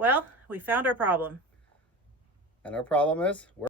Well, we found our problem. And our problem is we're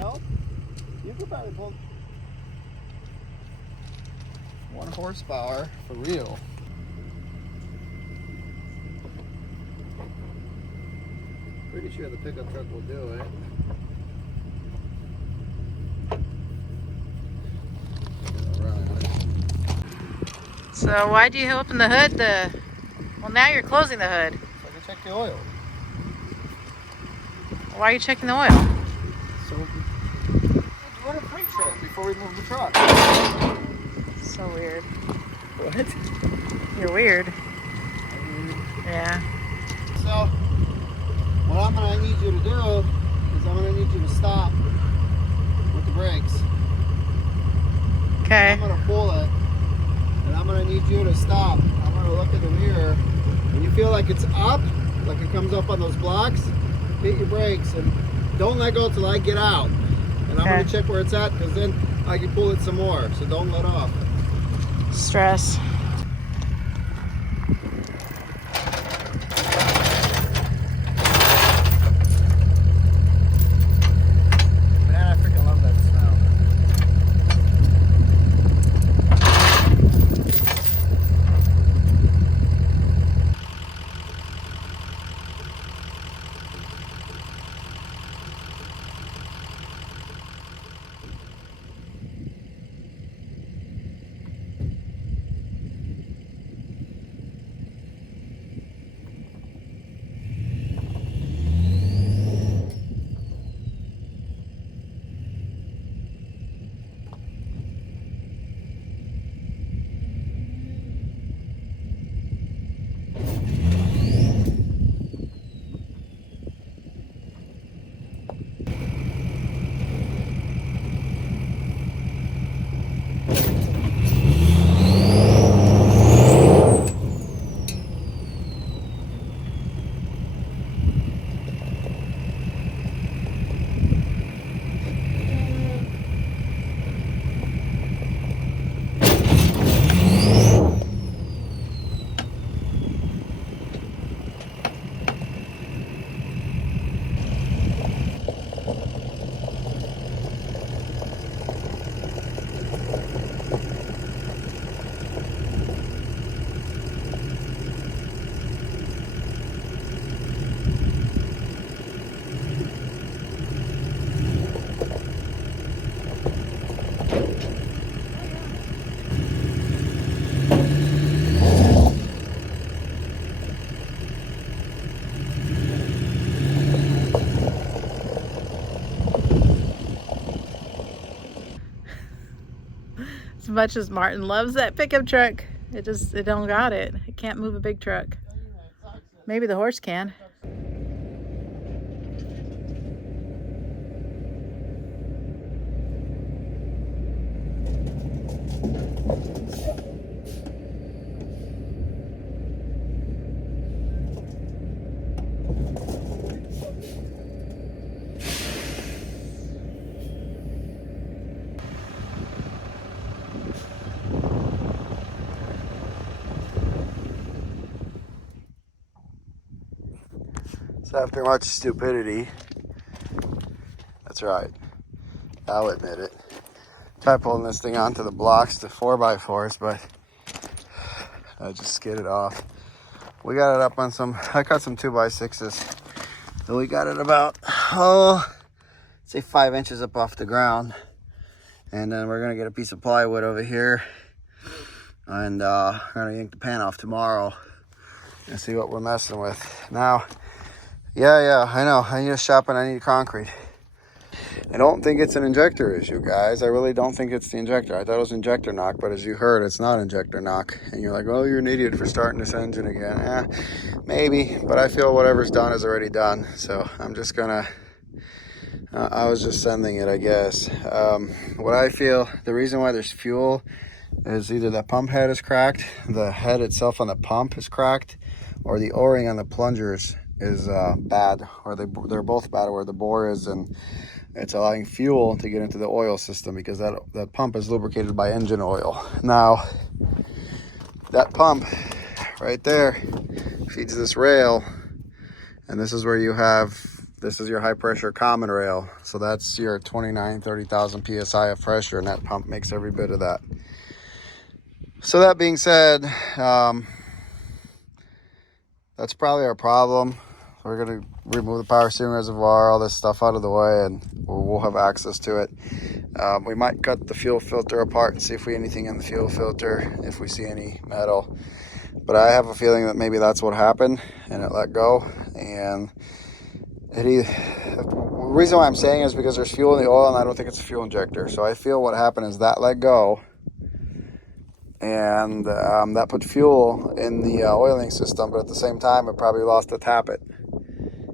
help? You could probably pull 1 horsepower for real. Pretty sure the pickup truck will do it. So why do you open the hood? Well, now you're closing the hood. So I can check the oil. Why are you checking the oil? So we're on a freight truck before we move the truck. So weird. What? You're weird. Yeah. So what I'm gonna need you to do is I'm gonna need you to stop with the brakes. Okay. I'm gonna pull it, and I'm gonna need you to stop. I'm gonna look in the mirror. When you feel like it's up, like it comes up on those blocks, hit your brakes and don't let go till I get out. And I'm gonna check where it's at, because then I can pull it some more. So don't let off. Stress. Man, I freaking love that smell. As much as Martin loves that pickup truck, it don't got it. It can't move a big truck. Maybe the horse can. So after much stupidity, that's right, I'll admit it. Try pulling this thing onto the blocks, the 4x4s, but I just skidded off. We got it up on I cut some 2x6s. And we got it about, say 5 inches up off the ground. And then we're gonna get a piece of plywood over here. And we're gonna yank the pan off tomorrow and see what we're messing with. Now, yeah, I know. I need a shop and I need concrete. I don't think it's an injector issue, guys. I really don't think it's the injector. I thought it was injector knock, but as you heard, it's not injector knock. And you're like, oh, you're an idiot for starting this engine again. Maybe, but I feel whatever's done is already done. So I'm just gonna, I was just sending it, I guess. What I feel, the reason why there's fuel is either the pump head is cracked, the head itself on the pump is cracked, or the O-ring on the plungers is bad, or they're both bad, where the bore is, and it's allowing fuel to get into the oil system because that pump is lubricated by engine oil. Now, that pump right there feeds this rail, and this is where you have, this is your high pressure common rail. So that's your 30,000 PSI of pressure, and that pump makes every bit of that. So that being said, that's probably our problem. We're going to remove the power steering reservoir, all this stuff out of the way, and we'll have access to it. We might cut the fuel filter apart and see if we anything in the fuel filter, if we see any metal. But I have a feeling that maybe that's what happened, and it let go. And the reason why I'm saying is because there's fuel in the oil, and I don't think it's a fuel injector. So I feel what happened is that let go, and that put fuel in the oiling system, but at the same time, it probably lost the tappet.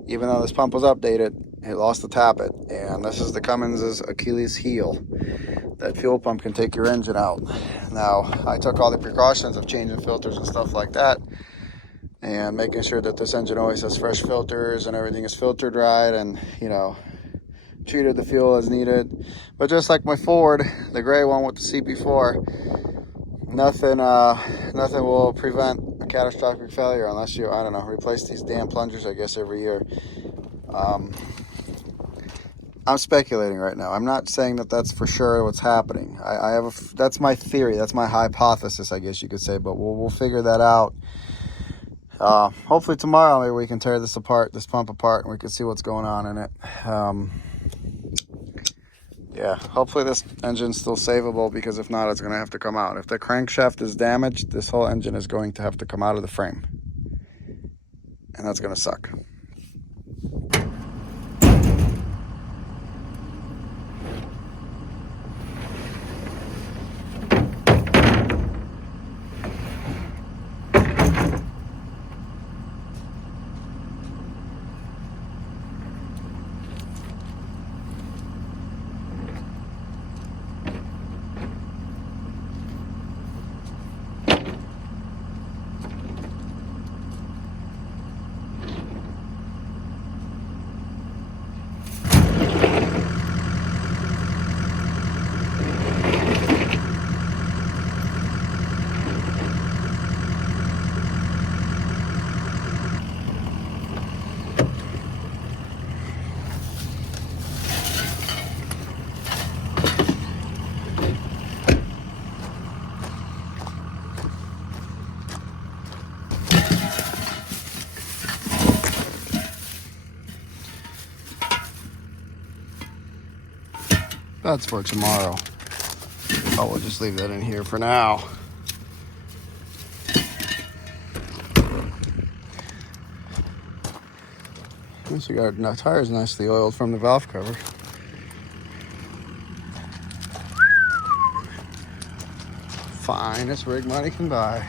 Even though this pump was updated, it lost the tappet, and this is the Cummins' Achilles heel. That fuel pump can take your engine out. Now, I took all the precautions of changing filters and stuff like that, and making sure that this engine always has fresh filters and everything is filtered right, and, you know, treated the fuel as needed. But just like my Ford, the gray one with the CP4, nothing will prevent a catastrophic failure unless you, I don't know, replace these damn plungers, I guess, every year. I'm speculating right now. I'm not saying that that's for sure what's happening. I have that's my theory. That's my hypothesis, I guess you could say. But we'll figure that out. Hopefully tomorrow, maybe we can tear this pump apart, and we can see what's going on in it. Yeah, hopefully this engine's still savable, because if not, it's going to have to come out. If the crankshaft is damaged, this whole engine is going to have to come out of the frame. And that's going to suck. That's for tomorrow. Oh, we'll just leave that in here for now. This got tires nicely oiled from the valve cover. Finest rig money can buy.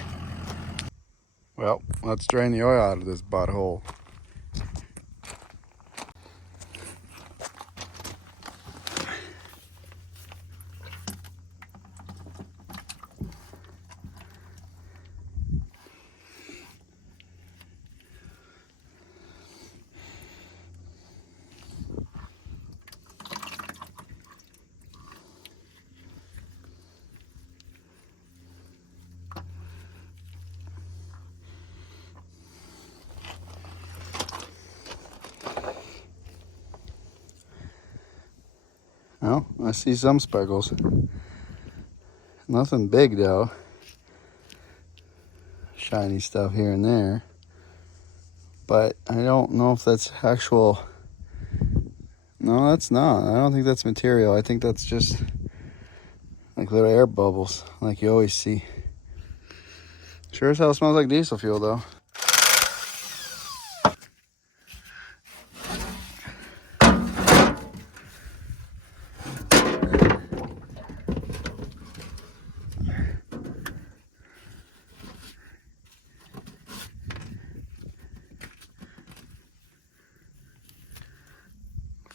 Well, let's drain the oil out of this butthole. Well, I see some speckles. Nothing big though. Shiny stuff here and there. But I don't know if that's actual. No, that's not. I don't think that's material. I think that's just like little air bubbles, like you always see. Sure as hell smells like diesel fuel though.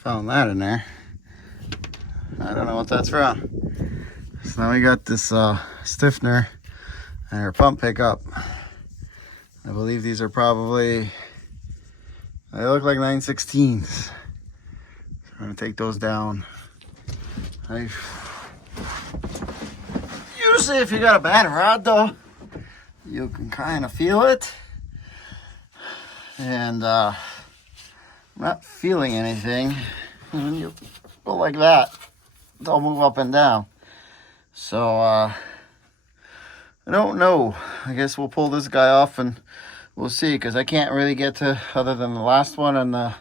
Found that in there. I don't know what that's from. So now we got this stiffener and our pump pickup. I believe these are probably, they look like 916s. So I'm gonna take those down. Usually if you got a bad rod though, you can kind of feel it. And I'm not feeling anything. And you go like that, they'll move up and down. So I don't know. I guess we'll pull this guy off and we'll see, because I can't really get to, other than the last one and the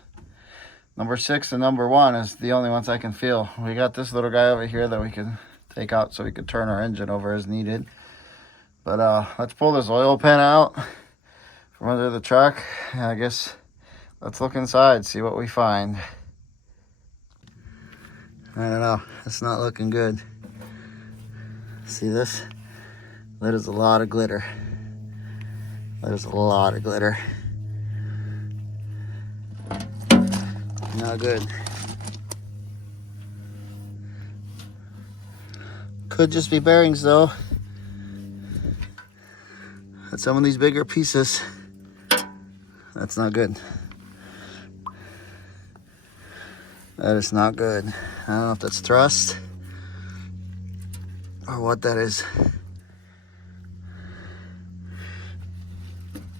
number 6 and number 1 is the only ones I can feel. We got this little guy over here that we can take out so we could turn our engine over as needed. But let's pull this oil pan out from under the truck. And I guess let's look inside, see what we find. I don't know. It's not looking good. See this? That is a lot of glitter. There's a lot of glitter. Not good. Could just be bearings though. At some of these bigger pieces, that's not good. That is not good. I don't know if that's thrust or what that is.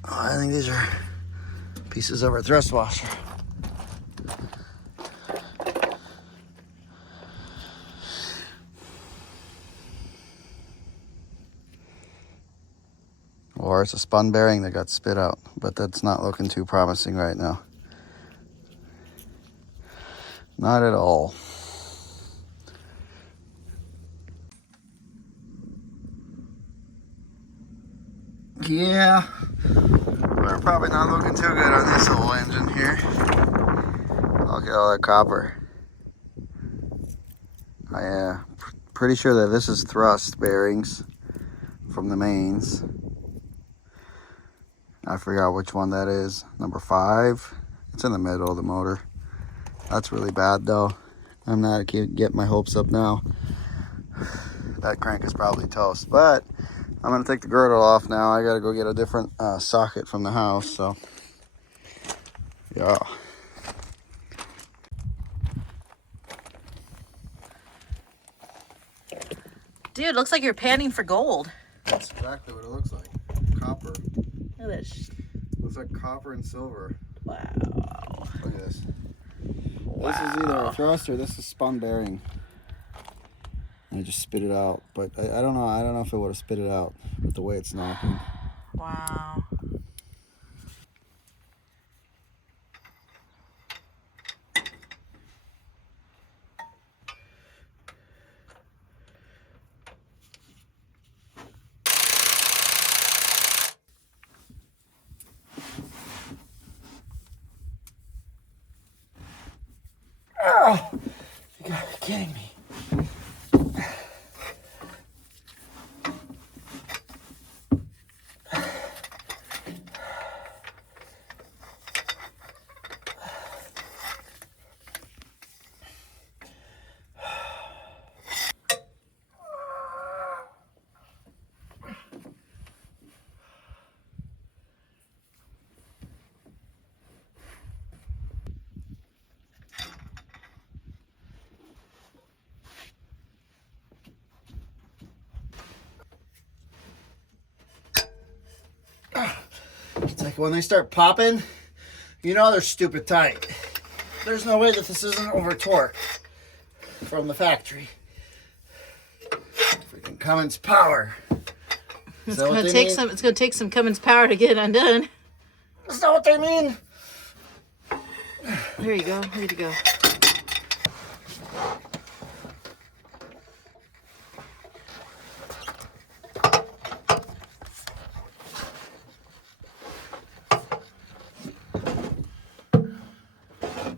Oh, I think these are pieces of our thrust washer. Or it's a spun bearing that got spit out, but that's not looking too promising right now. Not at all. Yeah, we're probably not looking too good on this whole engine here. Look at all that copper. I pretty sure that this is thrust bearings from the mains. I forgot which one that is. Number 5. It's in the middle of the motor. That's really bad though. I'm not getting my hopes up now. That crank is probably toast, but I'm gonna take the girdle off now. I gotta go get a different socket from the house, so yeah. Dude, looks like you're panning for gold. That's exactly what it looks like. Copper. Look at this. Looks like copper and silver. Wow. Look at this. Wow. This is either a thrust or this is spun bearing. And I just spit it out, but I don't know. I don't know if it would have spit it out with the way it's knocking. Wow. Oh, you gotta be kidding me. It's like when they start popping, you know they're stupid tight. There's no way that this isn't over torque from the factory. Freaking Cummins power. It's gonna take some Cummins power to get it undone. Is that what they mean? There you go. Ready to go.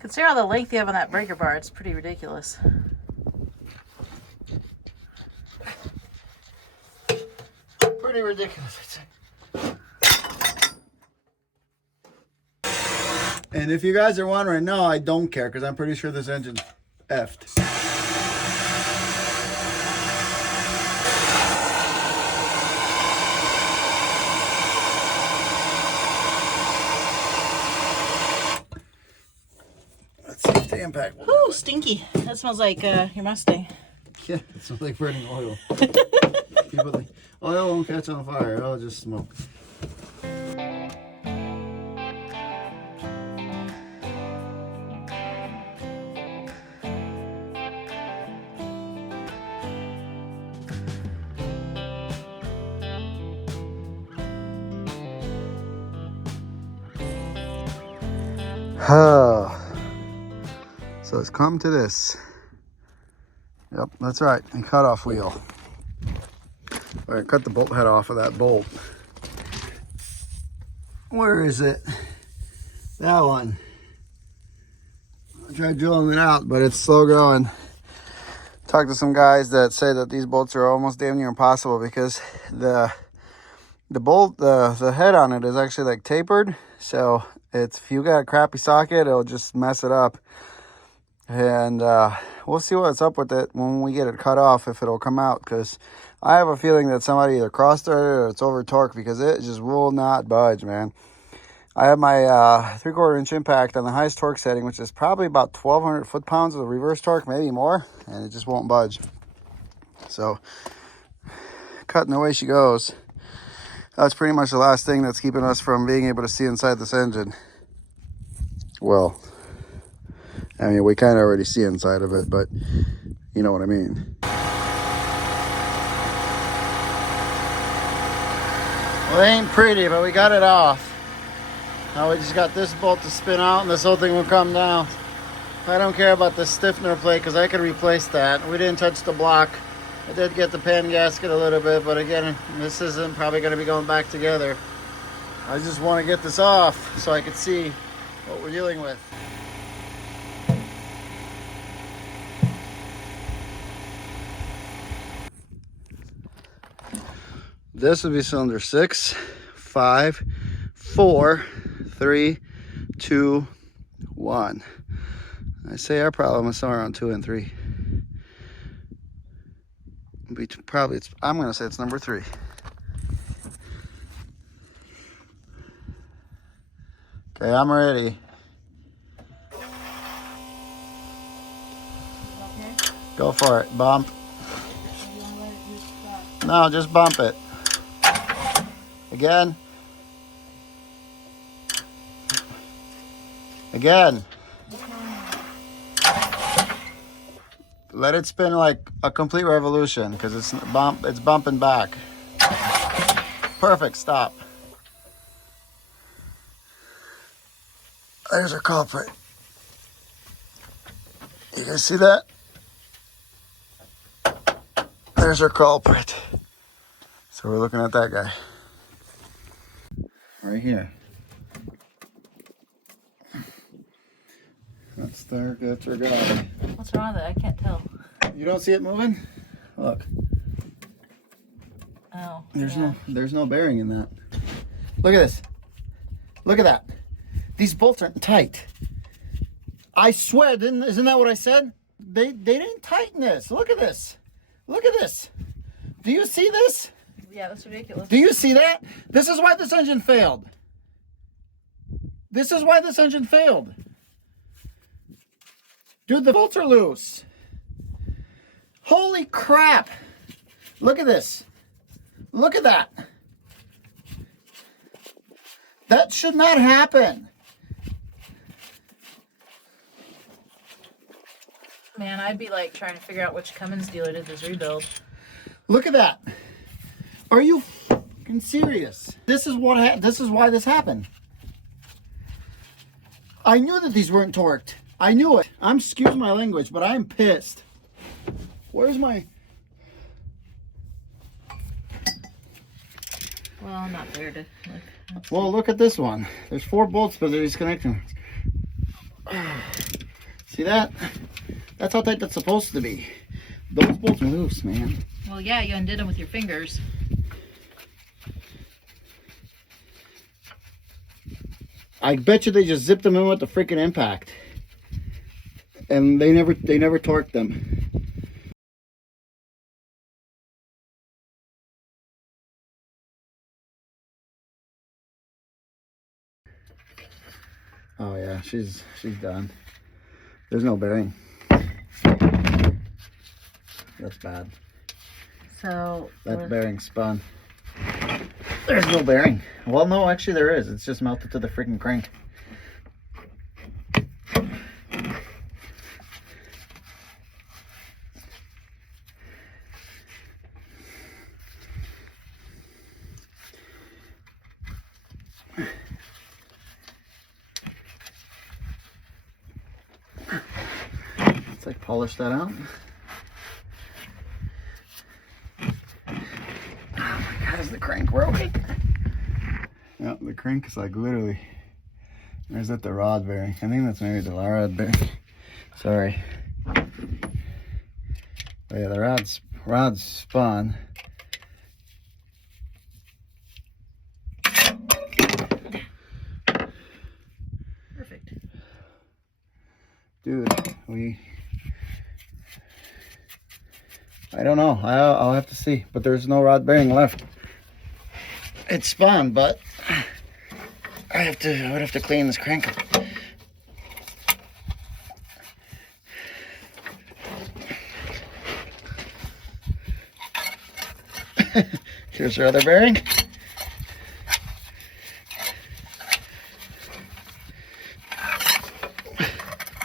Consider all the length you have on that breaker bar. It's pretty ridiculous. Pretty ridiculous, I'd say. And if you guys are wondering, no, I don't care, because I'm pretty sure this engine's effed. Let's see if the impact will. Ooh, stinky. That smells like your Mustang. Yeah, it smells like burning oil. People think oil won't catch on fire, it'll just smoke. So it's come to this. Yep, that's right, and cutoff wheel. All right, cut the bolt head off of that bolt. Where is it? That one. I tried drilling it out, but it's slow going. Talked to some guys that say that these bolts are almost damn near impossible because the bolt, the head on it is actually like tapered. So it's, if you got a crappy socket, it'll just mess it up. And we'll see what's up with it when we get it cut off, if it'll come out, because I have a feeling that somebody either cross-threaded it or it's over torque, because it just will not budge, man. I have my 3/4 inch impact on the highest torque setting, which is probably about 1,200 foot-pounds of reverse torque, maybe more, and it just won't budge. So, cutting away she goes. That's pretty much the last thing that's keeping us from being able to see inside this engine. Well, I mean, we kind of already see inside of it, but you know what I mean. Well, it ain't pretty, but we got it off. Now we just got this bolt to spin out and this whole thing will come down. I don't care about the stiffener plate because I could replace that. We didn't touch the block. I did get the pan gasket a little bit, but again, this isn't probably going to be going back together. I just want to get this off so I can see what we're dealing with. This would be cylinder 6, 5, 4, 3, 2, 1. I say our problem is somewhere around 2 and 3. Probably I'm going to say it's number 3. Okay, I'm ready. Okay. Go for it. Bump. No, just bump it. Again. Again. Let it spin like a complete revolution, because it's bumping back. Perfect, stop. There's our culprit. You guys see that? There's our culprit. So we're looking at that guy. Right here. That's our guy. What's wrong with it? I can't tell. You don't see it moving? Look. Oh. There's no bearing in that. Look at this. Look at that. These bolts aren't tight. I swear, isn't that what I said? They didn't tighten this. Look at this. Look at this. Do you see this? Yeah, that's ridiculous. Do you see that? This is why this engine failed. This is why this engine failed. Dude, the bolts are loose. Holy crap. Look at this. Look at that. That should not happen. Man, I'd be like trying to figure out which Cummins dealer did this rebuild. Look at that. Are you fucking serious? This is why this happened. I knew that these weren't torqued. I knew it. Excuse my language, but I'm pissed. Where's my... Well, not there to look. Well, look at this one. There's 4 bolts, but they're disconnecting. See that? That's how tight that's supposed to be. Those bolts are loose, man. Well, yeah, you undid them with your fingers. I bet you they just zipped them in with the freaking impact. And they never torqued them. Oh yeah, she's done. There's no bearing. That's bad. So that bearing spun. There's no bearing. Well, no, actually there is. It's just melted to the freaking crank. Let's like polish that out. Oh my God, is the crank broken? Yeah, the crank is like literally. There's that the rod bearing. I think that's maybe the rod bearing. Sorry. But yeah, the rod's spun. perfect. Dude, I don't know. I'll have to see. But there's no rod bearing left. It's spun, but I would have to clean this crank up. Here's your other bearing.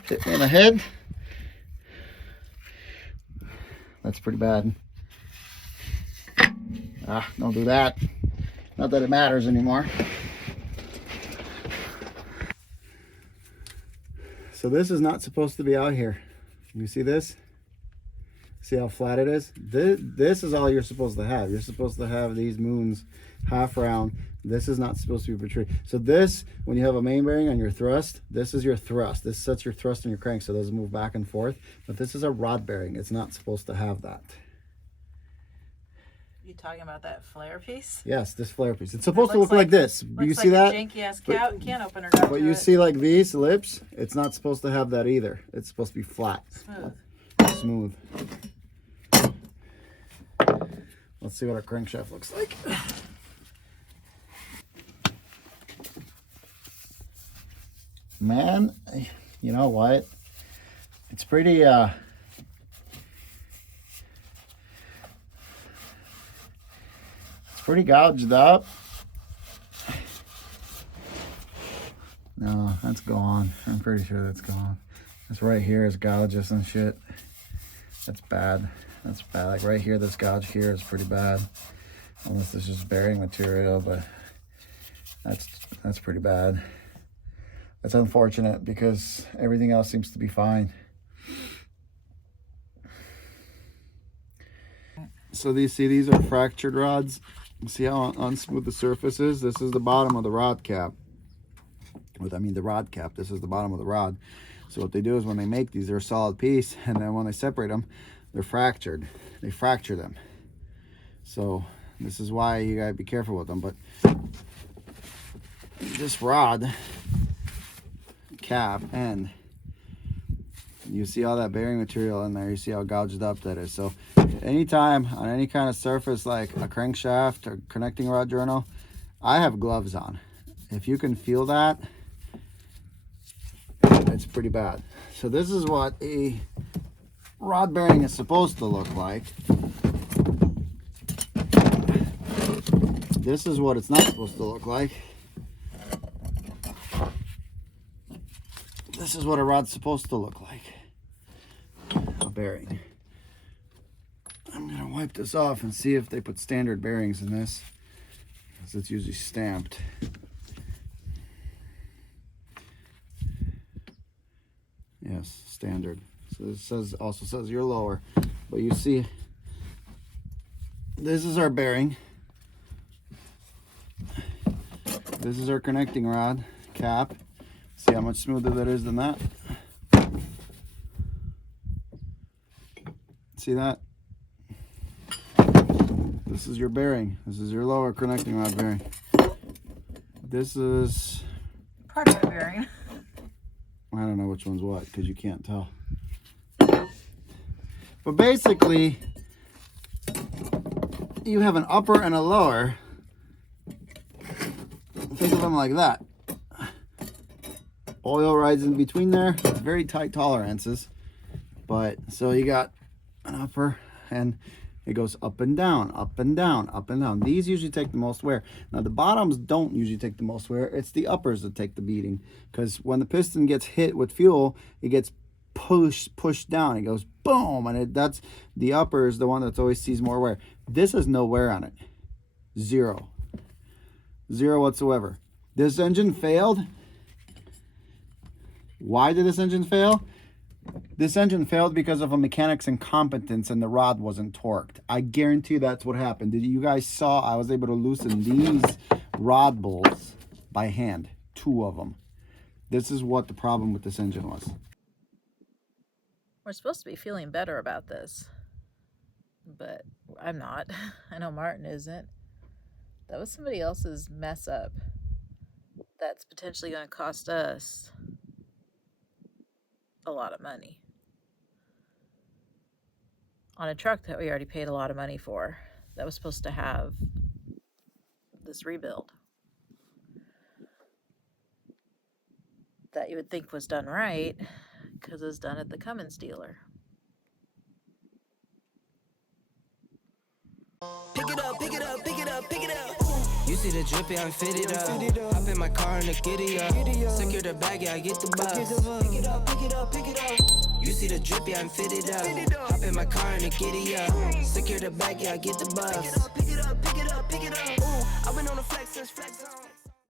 Hit me in the head. That's pretty bad. Don't do that. Not that it matters anymore. So this is not supposed to be out here. You see this? See how flat it is? This is all you're supposed to have. You're supposed to have these moons half round. This is not supposed to be protruding. So this, when you have a main bearing on your thrust, this is your thrust. This sets your thrust in your crank so it doesn't move back and forth. But this is a rod bearing. It's not supposed to have that. You talking about that flare piece? Yes, this flare piece. It's supposed to look like this. You see that? Janky ass can opener. But you see like these lips? It's not supposed to have that either. It's supposed to be flat. Smooth. Let's see what our crankshaft looks like. Man, you know what? It's pretty it's pretty gouged up. No, that's gone. I'm pretty sure that's gone. This right here is gouges and shit. That's bad. That's bad. Like right here, this gouge here is pretty bad. Unless this is bearing material, but that's pretty bad. That's unfortunate because everything else seems to be fine. So these are fractured rods. See how unsmooth the surface is? This is the bottom of the rod cap. I mean the rod cap. This is the bottom of the rod. So what they do is when they make these, they're a solid piece, and then when they separate them, they're fractured. They fracture them. So this is why you gotta be careful with them. But this rod cap end, you see all that bearing material in there. You see how gouged up that is. So anytime on any kind of surface like a crankshaft or connecting rod journal, I have gloves on. If you can feel that, it's pretty bad. So this is what a rod bearing is supposed to look like. This is what it's not supposed to look like. This is what a rod's supposed to look like. A bearing. I'm gonna wipe this off and see if they put standard bearings in this, because it's usually stamped. Yes, standard. So this also says you're lower, but you see, this is our bearing. This is our connecting rod cap. See how much smoother that is than that? See that? This is your bearing. This is your lower connecting rod bearing. This is part of the bearing? I don't know which one's what because you can't tell. But basically, you have an upper and a lower. Think of them like that. Oil rides in between there. Very tight tolerances. But so you got an upper and it goes up and down, up and down, up and down. These usually take the most wear. Now the bottoms don't usually take the most wear. It's the uppers that take the beating. Because when the piston gets hit with fuel, it gets pushed down. It goes boom, and that's the upper is the one that always sees more wear. This has no wear on it. Zero whatsoever. This engine failed. Why did this engine fail? This engine failed because of a mechanic's incompetence and the rod wasn't torqued. I guarantee that's what happened. Did you guys saw I was able to loosen these rod bolts by hand, 2 of them. This is what the problem with this engine was. We're supposed to be feeling better about this, but I'm not. I know Martin isn't. That was somebody else's mess up. That's potentially going to cost us a lot of money on a truck that we already paid a lot of money for, that was supposed to have this rebuild that you would think was done right because it was done at the Cummins dealer. Pick it up, pick it up, pick it up, pick it up. You see the drippy, I'm fitted up. Hop in my car and the giddy up. Secure the bag, yeah, I get the bus. Pick it up, pick it up, pick it up. You see the drippy, I'm fitted up. Hop in my car and the giddy up. Secure the bag, yeah, I get the bus. Pick it up,